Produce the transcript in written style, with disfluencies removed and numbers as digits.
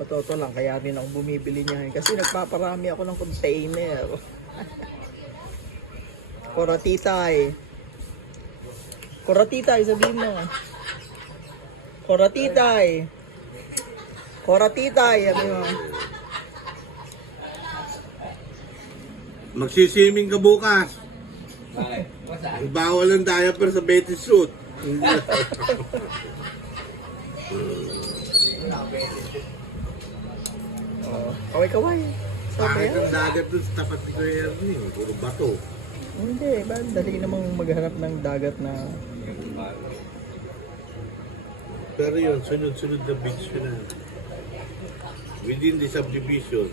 Totoo lang, kaya rin ako bumibili niya. Kasi nagpaparami ako ng container. Koratitay. Koratitay, sabihin mo. Koratitay. Koratitay, sabihin mo. Magsiswimming ka bukas. Bawal ang diaper sa bathing suit. Kaway-kaway. Sabi Bakit ang dagat dun sa tapat ni Kuya Ernie? Puro bato. Hindi, ba? Dali namang maghanap ng dagat na... Pero yun, sunod-sunod na beach yun na. Within the subdivision.